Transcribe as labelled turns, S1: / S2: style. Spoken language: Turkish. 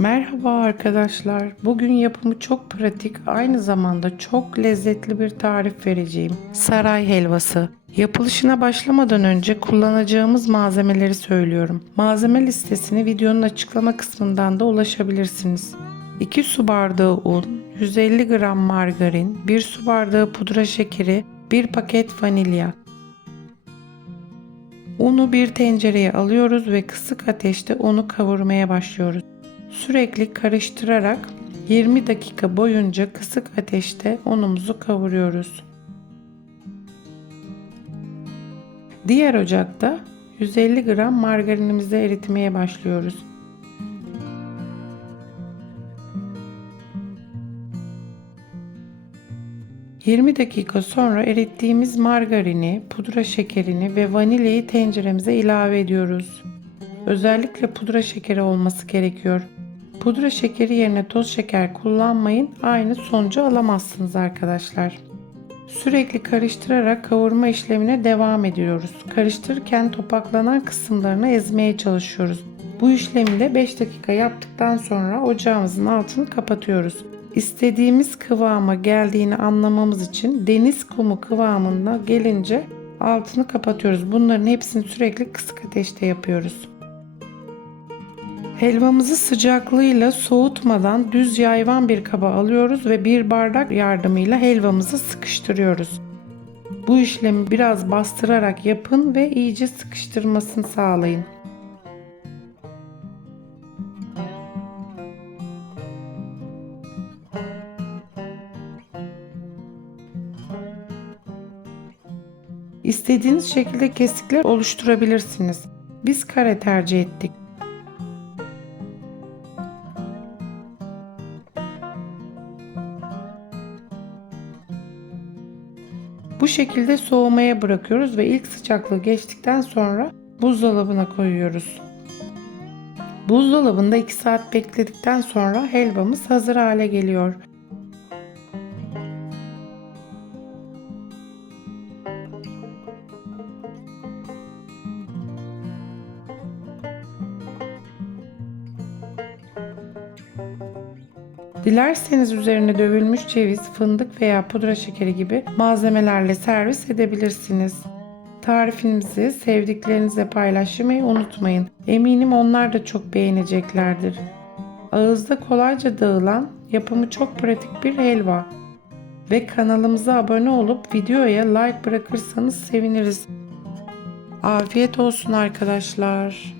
S1: Merhaba arkadaşlar. Bugün yapımı çok pratik, aynı zamanda çok lezzetli bir tarif vereceğim. Saray helvası. Yapılışına başlamadan önce kullanacağımız malzemeleri söylüyorum. Malzeme listesini videonun açıklama kısmından da ulaşabilirsiniz. 2 su bardağı un, 150 gram margarin, 1 su bardağı pudra şekeri, 1 paket vanilya. Unu bir tencereye alıyoruz ve kısık ateşte unu kavurmaya başlıyoruz. Sürekli karıştırarak 20 dakika boyunca kısık ateşte unumuzu kavuruyoruz. Diğer ocakta 150 gram margarinimizi eritmeye başlıyoruz. ...20 dakika sonra erittiğimiz margarini, pudra şekerini ve vanilyayı tenceremize ilave ediyoruz. Özellikle pudra şekeri olması gerekiyor. Pudra şekeri yerine toz şeker kullanmayın. Aynı sonucu alamazsınız arkadaşlar. Sürekli karıştırarak kavurma işlemine devam ediyoruz. Karıştırırken topaklanan kısımlarını ezmeye çalışıyoruz. Bu işlemi de 5 dakika yaptıktan sonra ocağımızın altını kapatıyoruz. İstediğimiz kıvama geldiğini anlamamız için deniz kumu kıvamına gelince altını kapatıyoruz. Bunların hepsini sürekli kısık ateşte yapıyoruz. Helvamızı sıcaklığıyla soğutmadan düz yayvan bir kaba alıyoruz ve bir bardak yardımıyla helvamızı sıkıştırıyoruz. Bu işlemi biraz bastırarak yapın ve iyice sıkıştırmasını sağlayın. İstediğiniz şekilde kesikler oluşturabilirsiniz. Biz kare tercih ettik. Bu şekilde soğumaya bırakıyoruz ve ilk sıcaklığı geçtikten sonra buzdolabına koyuyoruz. Buzdolabında 2 saat bekledikten sonra helvamız hazır hale geliyor. Dilerseniz üzerine dövülmüş ceviz, fındık veya pudra şekeri gibi malzemelerle servis edebilirsiniz. Tarifimizi sevdiklerinizle paylaşmayı unutmayın. Eminim onlar da çok beğeneceklerdir. Ağızda kolayca dağılan, yapımı çok pratik bir helva. Ve kanalımıza abone olup videoya like bırakırsanız seviniriz. Afiyet olsun arkadaşlar.